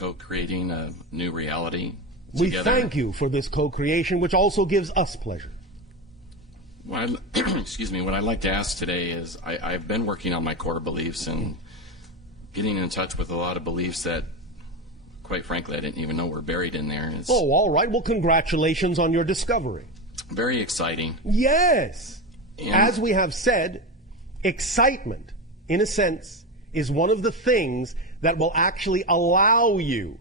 co-creating a new reality We together. thank you for this co-creation, which also gives us pleasure. Excuse me, what I'd like to ask today is, I've been working on my core beliefs and getting in touch with a lot of beliefs that, quite frankly, I didn't even know were buried in there. It's Oh, all right. Well, congratulations on your discovery. very exciting. Yes. And As we have said, excitement, in a sense, is one of the things that will actually allow you,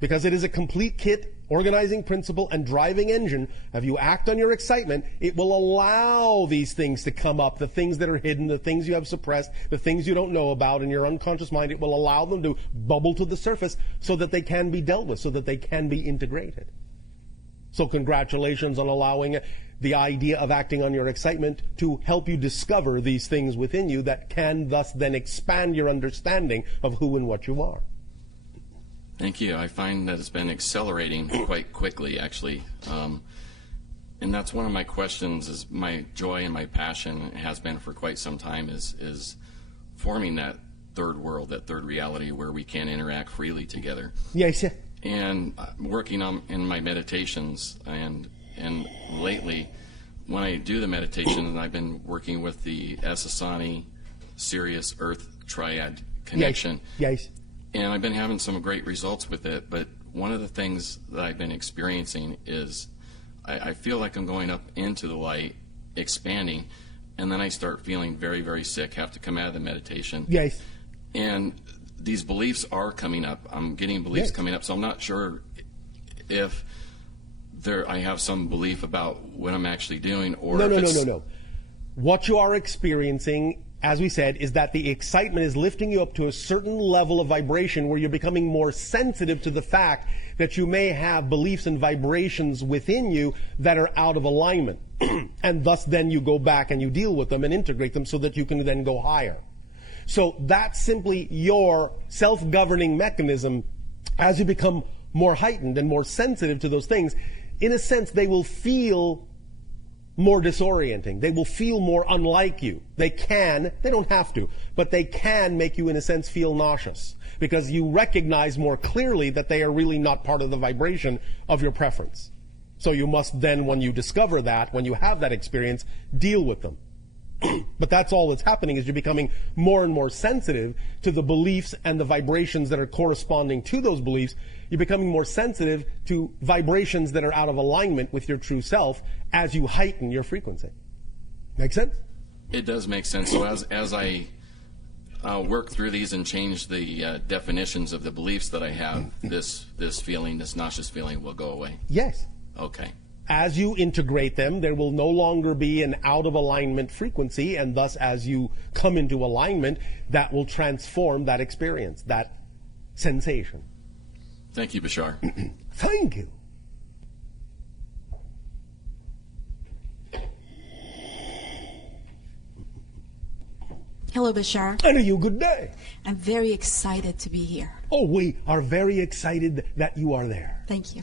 because it is a complete kit, organizing principle, and driving engine. If you act on your excitement, it will allow these things to come up, the things that are hidden, the things you have suppressed, the things you don't know about in your unconscious mind. It will allow them to bubble to the surface so that they can be dealt with, so that they can be integrated. So congratulations on allowing the idea of acting on your excitement to help you discover these things within you that can thus then expand your understanding of who and what you are. Thank you. I find that it's been accelerating quite quickly, actually. And that's one of my questions, is my joy and my passion has been for quite some time is forming that third world, that third reality where we can interact freely together. Yes, yeah. And working on in my meditations, and lately when I do the meditation, I've been working with the Asasani Sirius Earth Triad connection. Yes. And I've been having some great results with it, but one of the things that I've been experiencing is I feel like I'm going up into the light, expanding, and then I start feeling very, very sick, have to come out of the meditation. Yes. And these beliefs are coming up. I'm getting beliefs coming up, so I'm not sure if I have some belief about what I'm actually doing, or No. What you are experiencing, as we said, is that the excitement is lifting you up to a certain level of vibration where you're becoming more sensitive to the fact that you may have beliefs and vibrations within you that are out of alignment. And thus then you go back and you deal with them and integrate them so that you can then go higher. So that's simply your self-governing mechanism. As you become more heightened and more sensitive to those things, in a sense, they will feel more disorienting. They will feel more unlike you. They don't have to, but they can make you, in a sense, feel nauseous, because you recognize more clearly that they are really not part of the vibration of your preference. So you must then, when you discover that, when you have that experience, deal with them. But that's all that's happening, is you're becoming more and more sensitive to the beliefs and the vibrations that are corresponding to those beliefs. You're becoming more sensitive to vibrations that are out of alignment with your true self as you heighten your frequency. Make sense? It does make sense. So as I work through these and change the definitions of the beliefs that I have, this feeling, this nauseous feeling, will go away. Yes. Okay. As you integrate them, there will no longer be an out of alignment frequency, and thus as you come into alignment, that will transform that experience, that sensation. Thank you, Bashar. Thank you. Hello, Bashar. And you good day. I'm very excited to be here. Oh, we are very excited that you are there. Thank you.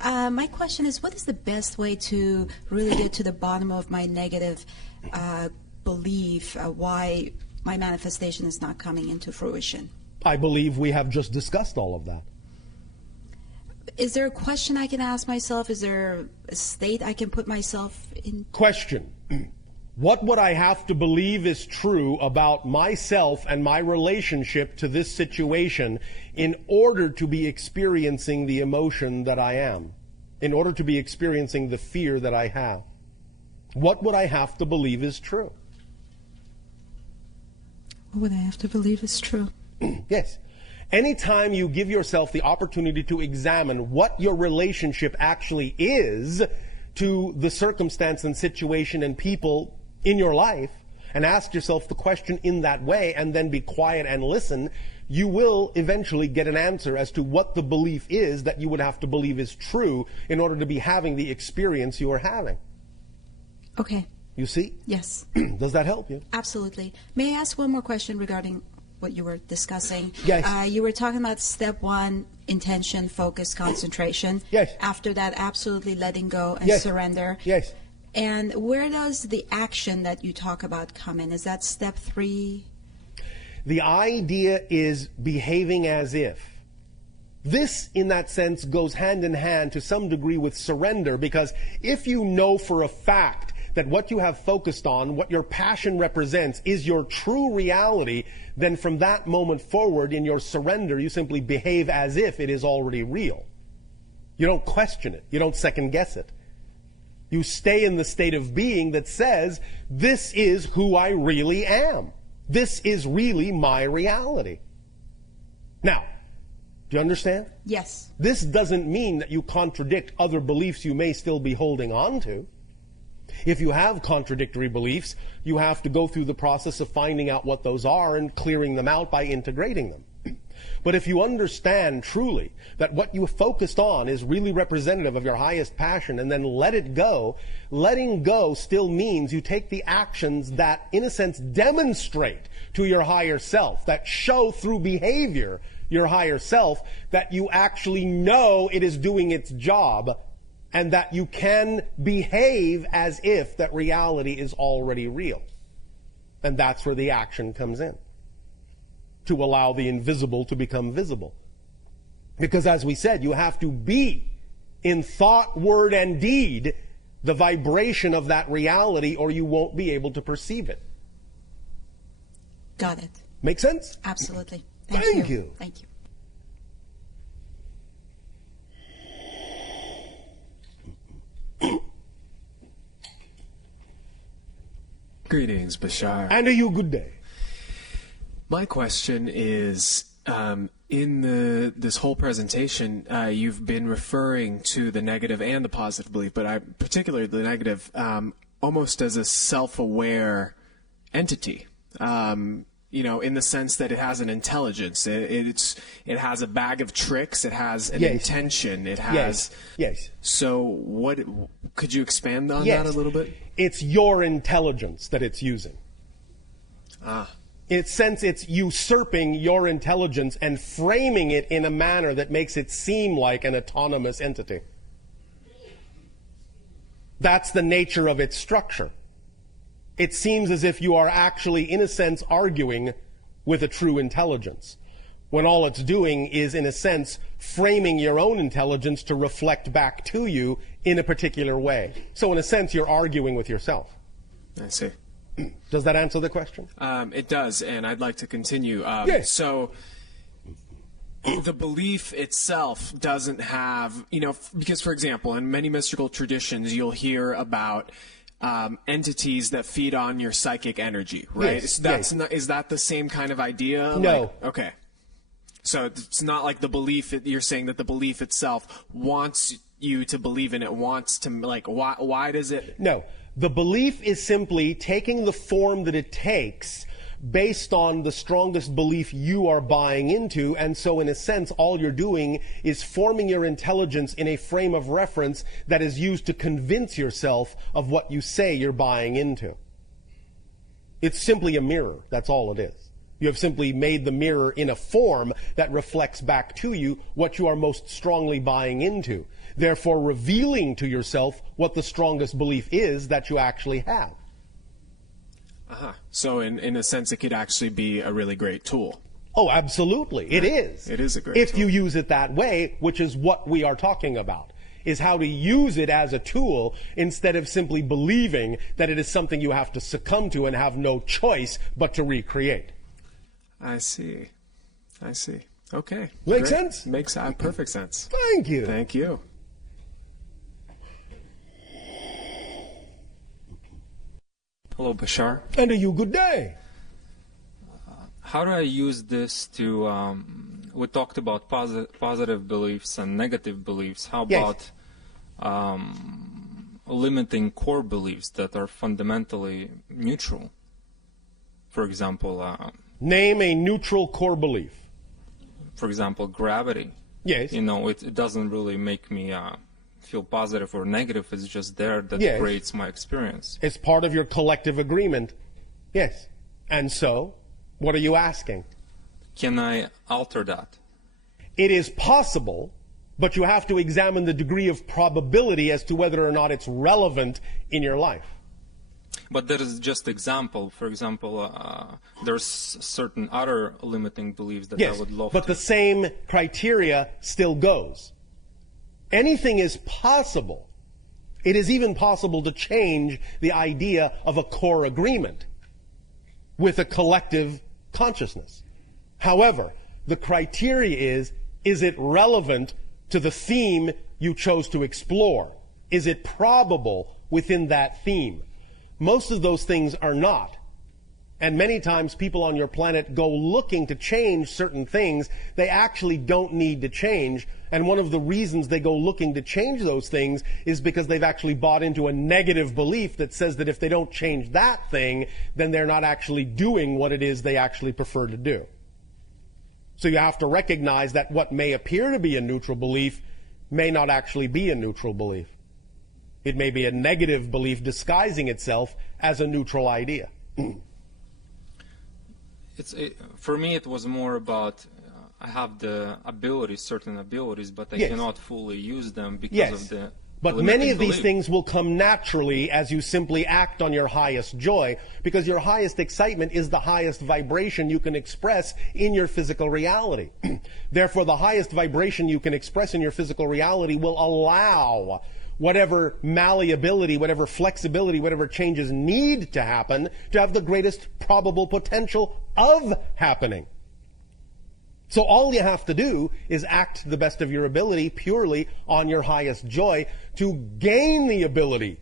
My question is, what is the best way to really get to the bottom of my negative belief, why my manifestation is not coming into fruition? I believe we have just discussed all of that. Is there a question I can ask myself? Is there a state I can put myself in? Question. What would I have to believe is true about myself and my relationship to this situation in order to be experiencing the emotion that I am, in order to be experiencing the fear that I have? What would I have to believe is true? What would I have to believe is true? Yes. Anytime you give yourself the opportunity to examine what your relationship actually is to the circumstance and situation and people in your life, and ask yourself the question in that way, and then be quiet and listen, you will eventually get an answer as to what the belief is that you would have to believe is true in order to be having the experience you are having. Okay. You see? Yes. Does that help you? Absolutely. May I ask one more question regarding what you were discussing? Yes. You were talking about step 1, intention, focus, concentration. Yes. After that, absolutely letting go and Yes. surrender. Yes. And where does the action that you talk about come in? Is that step 3? The idea is behaving as if. This, in that sense, goes hand in hand to some degree with surrender, because if you know for a fact that what you have focused on, what your passion represents, is your true reality, then from that moment forward in your surrender, you simply behave as if it is already real. You don't question it. You don't second guess it. You stay in the state of being that says, this is who I really am. This is really my reality. Now, do you understand? Yes. This doesn't mean that you contradict other beliefs you may still be holding on to. If you have contradictory beliefs, you have to go through the process of finding out what those are and clearing them out by integrating them. But if you understand truly that what you focused on is really representative of your highest passion, and then let it go, letting go still means you take the actions that, in a sense, demonstrate to your higher self, that show through behavior your higher self that you actually know it is doing its job, and that you can behave as if that reality is already real. And that's where the action comes in, to allow the invisible to become visible. Because as we said, you have to be, in thought, word, and deed, the vibration of that reality, or you won't be able to perceive it. Got it. Make sense? Absolutely. Thank you. Thank you. Greetings, Bashar. And a you good day. My question is, in this whole presentation, you've been referring to the negative and the positive belief, but particularly the negative, almost as a self-aware entity. In the sense that it has an intelligence, it has a bag of tricks, it has an intention, it has. Yes. So, what could you expand on that a little bit? It's your intelligence that it's using. In a sense, it's usurping your intelligence and framing it in a manner that makes it seem like an autonomous entity. That's the nature of its structure. It seems as if you are actually, in a sense, arguing with a true intelligence, when all it's doing is, in a sense, framing your own intelligence to reflect back to you in a particular way. So in a sense, you're arguing with yourself. I see. Does that answer the question? It does, and I'd like to continue. Yes. So the belief itself doesn't have, because, for example, in many mystical traditions, you'll hear about entities that feed on your psychic energy, right? Yes, So that's not, is that the same kind of idea? No. Okay. So it's not like the belief, you're saying that the belief itself wants you to believe in it, wants to, why does it? No. The belief is simply taking the form that it takes based on the strongest belief you are buying into, and so in a sense all you're doing is forming your intelligence in a frame of reference that is used to convince yourself of what you say you're buying into. It's simply a mirror, that's all it is. You have simply made the mirror in a form that reflects back to you what you are most strongly buying into, therefore revealing to yourself what the strongest belief is that you actually have. So in a sense, it could actually be a really great tool. Oh, absolutely. It is. It is a great if tool. you use it that way, which is what we are talking about, is how to use it as a tool instead of simply believing that it is something you have to succumb to and have no choice but to recreate. I see. Okay. Make Great. sense? Makes perfect sense. Thank you. Thank you. Hello, Bashar. And a you good day. How do I use this to, we talked about positive beliefs and negative beliefs. How Yes. about limiting core beliefs that are fundamentally neutral? For example, Name a neutral core belief. Gravity. Yes. It doesn't really make me feel positive or negative. It's just there that Yes. creates my experience. It's part of your collective agreement. Yes. And so, what are you asking? Can I alter that? It is possible, but you have to examine the degree of probability as to whether or not it's relevant in your life. But there is just example. For example, there's certain other limiting beliefs that I Yes, would love but to. the same criteria still goes. Anything is possible. It is even possible to change the idea of a core agreement with a collective consciousness. However, the criteria is it relevant to the theme you chose to explore? Is it probable within that theme? Most of those things are not. And many times people on your planet go looking to change certain things they actually don't need to change. And one of the reasons they go looking to change those things is because they've actually bought into a negative belief that says that if they don't change that thing, then they're not actually doing what it is they actually prefer to do. So you have to recognize that what may appear to be a neutral belief may not actually be a neutral belief. It may be a negative belief disguising itself as a neutral idea. For me, it was more about I have the abilities, certain abilities, but I Yes. cannot fully use them because Yes, of the. but limiting many of these belief. things will come naturally as you simply act on your highest joy, because your highest excitement is the highest vibration you can express in your physical reality. Therefore, the highest vibration you can express in your physical reality will allow whatever malleability, whatever flexibility, whatever changes need to happen to have the greatest probable potential of happening. So all you have to do is act to the best of your ability purely on your highest joy to gain the ability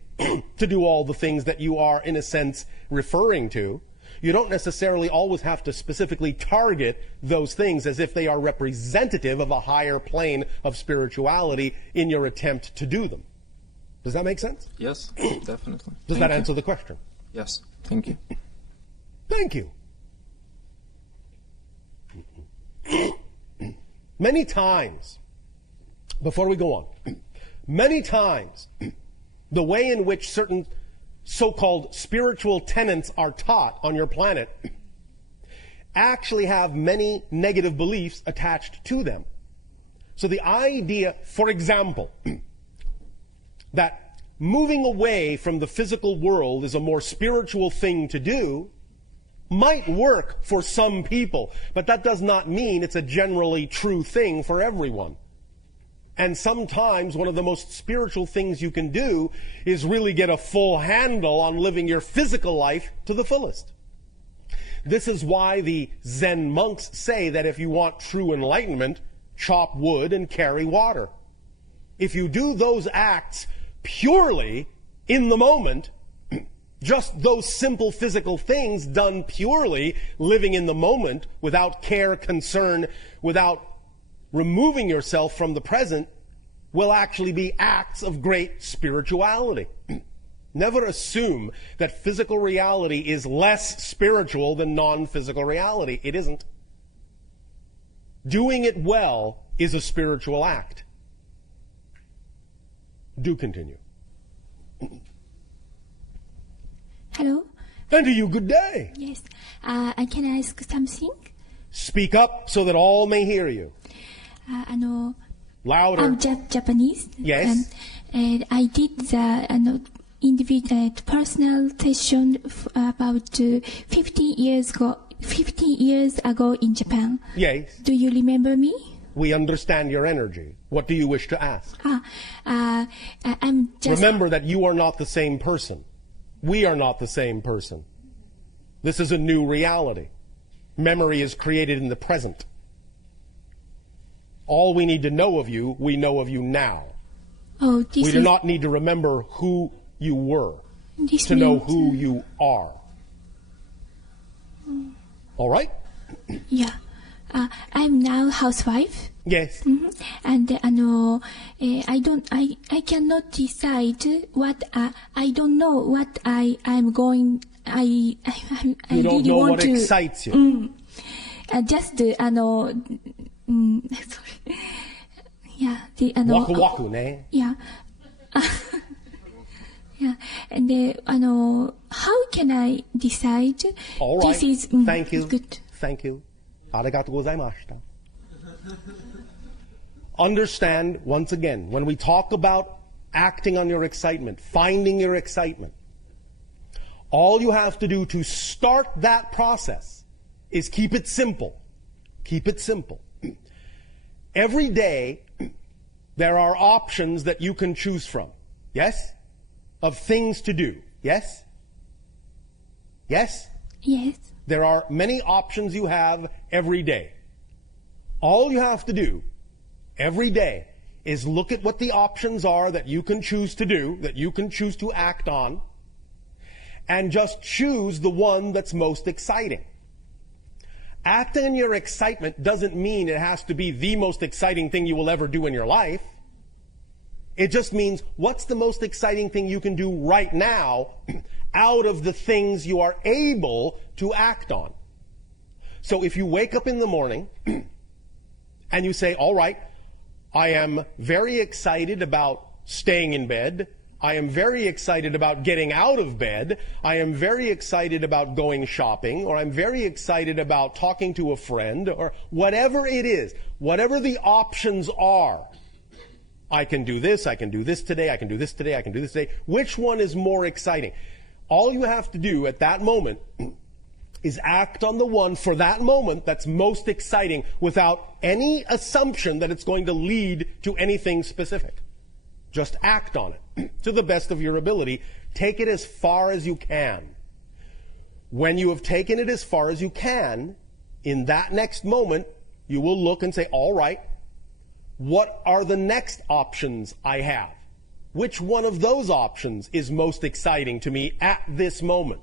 to do all the things that you are, in a sense, referring to. You don't necessarily always have to specifically target those things as if they are representative of a higher plane of spirituality in your attempt to do them. Does that make sense? Yes, definitely. Does that answer the question? Yes, thank you. Thank you. Many times, before we go on, many times, the way in which certain so-called spiritual tenets are taught on your planet actually have many negative beliefs attached to them. So the idea, for example, that moving away from the physical world is a more spiritual thing to do might work for some people, but that does not mean it's a generally true thing for everyone. And sometimes one of the most spiritual things you can do is really get a full handle on living your physical life to the fullest. This is why the Zen monks say that if you want true enlightenment, chop wood and carry water. If you do those acts purely in the moment, just those simple physical things done purely, living in the moment, without care, concern, without removing yourself from the present, will actually be acts of great spirituality. Never assume that physical reality is less spiritual than non-physical reality. It isn't. Doing it well is a spiritual act. Do continue. Hello. And to you, good day. Yes. Can I ask something? Speak up so that all may hear you. Louder. I'm Japanese. Yes. And I did the individual personal session about 15 years ago in Japan. Yes. Do you remember me? We understand your energy. What do you wish to ask? I'm just. Remember that you are not the same person. We are not the same person. This is a new reality. Memory is created in the present. All we need to know of you, we know of you now. Oh, this We do is. not need to remember who you were This to know means- who you are. All right? Yeah. I'm now housewife. Yes. And I cannot decide what I don't know what I'm going. I You don't really know want what to. excites you. Just sorry. Yeah. The Waku waku, ne? Yeah. Yeah. And how can I decide? All right. This is Thank you. good. Thank you. Arigatou gozaimashita. Understand, once again, when we talk about acting on your excitement, finding your excitement, All you have to do to start that process is keep it simple. Keep it simple. Every day, there are options that you can choose from. Yes? Of things to do. Yes? Yes? Yes. There are many options you have every day. All you have to do every day is look at what the options are that you can choose to do, that you can choose to act on, and just choose the one that's most exciting. Acting on your excitement doesn't mean it has to be the most exciting thing you will ever do in your life. It just means what's the most exciting thing you can do right now out of the things you are able to act on. So if you wake up in the morning and you say, all right, I am very excited about staying in bed. I am very excited about getting out of bed. I am very excited about going shopping, or I'm very excited about talking to a friend, or whatever it is, whatever the options are. I can do this today, I can do this today, I can do this today. Which one is more exciting? All you have to do at that moment is act on the one for that moment that's most exciting without any assumption that it's going to lead to anything specific. Just act on it to the best of your ability. Take it as far as you can. When you have taken it as far as you can, in that next moment, you will look and say, all right, what are the next options I have? Which one of those options is most exciting to me at this moment?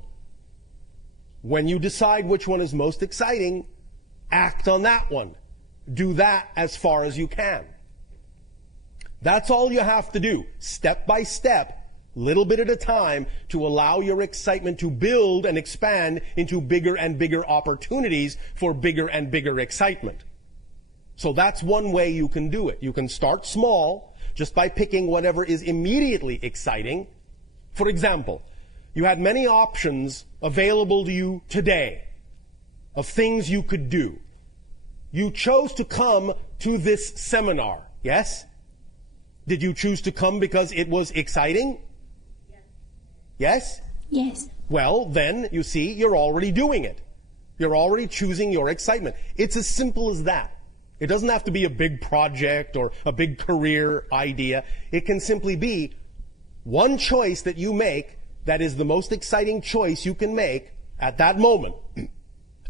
When you decide which one is most exciting, act on that one. Do that as far as you can. That's all you have to do, step by step, little bit at a time, to allow your excitement to build and expand into bigger and bigger opportunities for bigger and bigger excitement. So that's one way you can do it. You can start small, just by picking whatever is immediately exciting. For example, you had many options available to you today of things you could do. You chose to come to this seminar, yes? Did you choose to come because it was exciting? Yes? Yes. Well, then, you see, you're already doing it. You're already choosing your excitement. It's as simple as that. It doesn't have to be a big project or a big career idea. It can simply be one choice that you make that is the most exciting choice you can make at that moment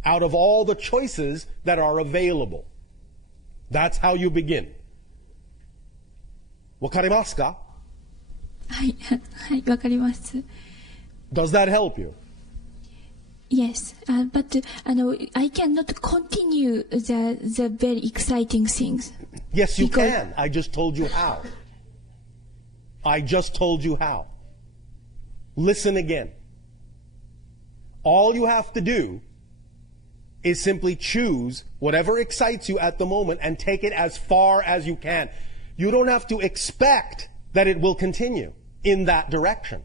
out of all the choices that are available. That's how you begin. わかりますか? はい、はい、わかります。Does that help you? Yes, but I cannot continue the very exciting things. Yes, you can. I just told you how. I just told you how. Listen again. All you have to do is simply choose whatever excites you at the moment and take it as far as you can. You don't have to expect that it will continue in that direction.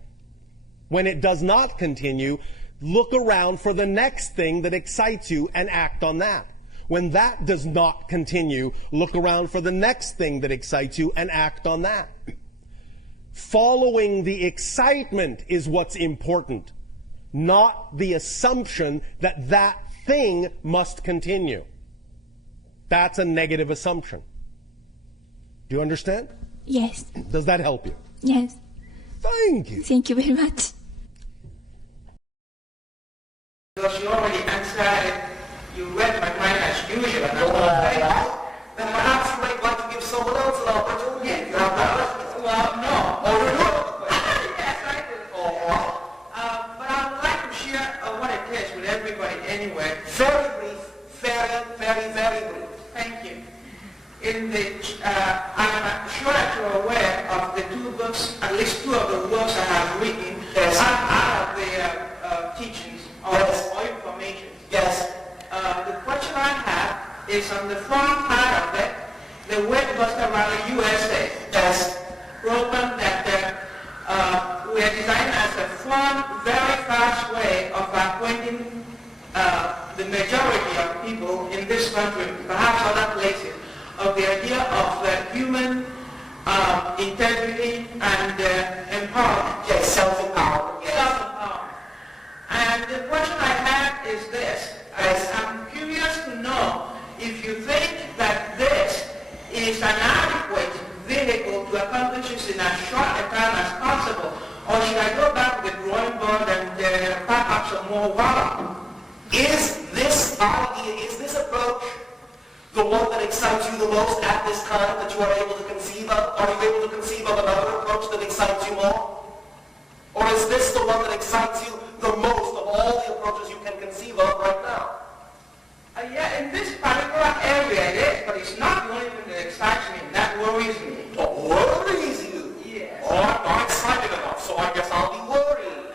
When it does not continue, look around for the next thing that excites you and act on that. When that does not continue, look around for the next thing that excites you and act on that. Following the excitement is what's important, not the assumption that that thing must continue. That's a negative assumption. Do you understand? Yes. Does that help you? Yes. Thank you. Thank you very much. Because you already answered it, you read my mind as usual, and then perhaps you might want to give someone else an opportunity. Well, no. Oh, you do? Yes, I do. But I would like to share what it is with everybody anyway. Very brief, very brief. Thank you. I'm sure that you're aware of the two books, at least two of the books I have written, out of the teachings or information. Yes. The question I have is on the front part of it, the Webmaster Rally USA. Yes. Program that we are designed as a fun, very fast way of acquainting the majority of people in this country, perhaps other places, of the idea of human integrity and empowerment. Yes, self-empowerment. Yes. Self-empowerment. is an adequate vehicle to accomplish this in as short a time as possible? Or should I go back to the drawing board and pack up some more water? Is this idea, is this approach the one that excites you the most at this time that you are able to conceive of? Are you able to conceive of another approach that excites you more? Or is this the one that excites you the most of all the approaches you can conceive of right now? Yeah, in this particular area it is, but it's not the only thing that excites me. That worries me. What worries you? Yes. Oh, I'm not excited enough, so I guess I'll be worried.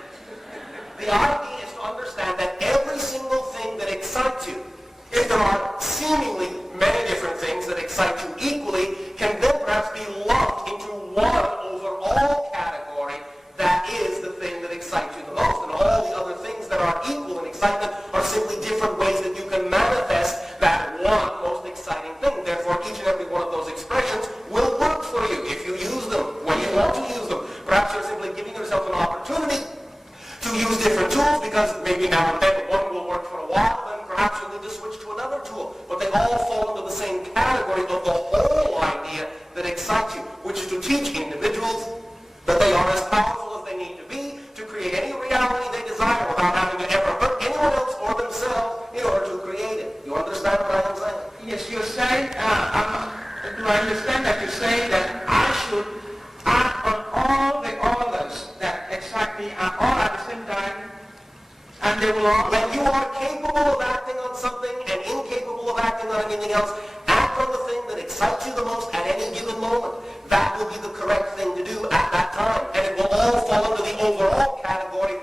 The idea is to understand that every single thing that excites you, if there are seemingly many different things that excite you equally, can then perhaps be lumped into one overall category that is the thing that excites you the most. And all the other things that are equal in excitement are simply different ways that you can manifest that one most exciting thing. Therefore, each and every one of those expressions will work for you if you use them when you want to use them. Perhaps you're simply giving yourself an opportunity to use different tools because maybe now and then one will work for a while, then perhaps you'll need to switch to another tool. But they all fall into the same category of the whole idea that excites you, which is to teach individuals that they are as powerful as they need to be to create any reality they desire without having to ever hurt anyone else or themselves in order to create it. You understand what I am saying? Yes, you're saying, do I understand that you're saying that I should act on all the others that excite me all at the same time, and they will all... When you are capable of acting on something and incapable of acting on anything else, act on the thing that excites you the most at any given moment. That will be the correct thing to do at that time, and it will all fall into the overall category